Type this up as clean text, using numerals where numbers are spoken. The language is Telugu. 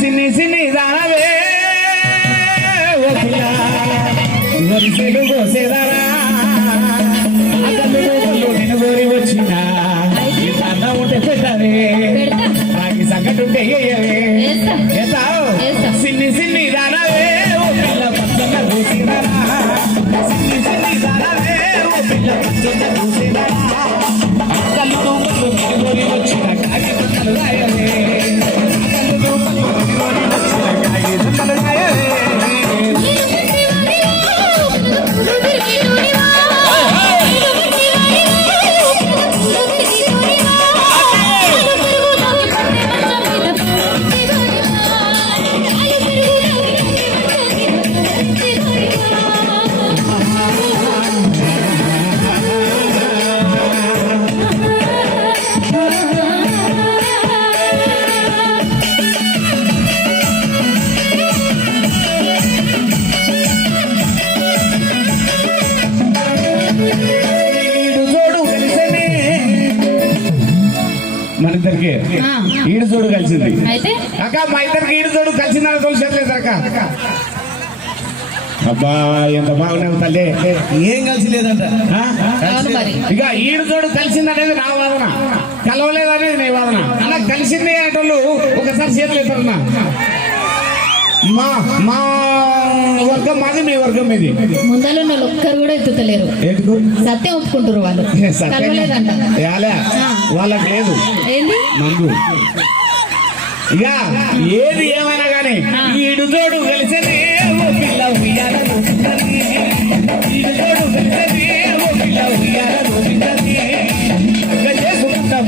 సిన్ని సిన్ని దానవే ఓ పిల్ల వరిసెలు కోసేదారా అక్కలు నేను కోరి వచ్చిన అన్న ఉంటే పెట్టవే నాకు సంకట ఉంటే సిన్ని సిన్ని దానవే ఓ పిల్ల పచ్చన్న కోసేదారా సిన్ని సిన్ని దానవే ఓ పిల్ల పచ్చన్న కోసేదారా అక్కలు నేను కోరి వచ్చిన కాకి పక్కలు రాయలే ఈడు జోడు కలిసింది అక్క మా ఇద్దరికి ఈడు జోడు కలిసిందని తోలిసట్లేదు అక్క అబ్బా ఎంత బాగున్నావు తల్లి ఏం కలిసిలేదంట ఇక ఈడు జోడు కలిసిందనేది నా వాదన కలవలేదనేది నీ వాదన అలా కలిసింది అనేటోళ్ళు ఒకసారి చేతులు ఎత్తారన్నా మా మా వర్గం మాది మీ వర్గం మీది ముందలో ఒక్కరు కూడా ఎత్తుతలేరు సత్యం ఒప్పుకుంటారు వాళ్ళు కలవలేదంట వాళ్ళకి లేదు ఏంది మందు ఇక ఏది ఏమైనా కానీ ఈడు జోడు కలిసేది ఓ పిల్ల ఉయ్యాలను ఈడు జోడు కలిసేది ఓ పిల్ల ఉయ్యాలను చేసుకుంటా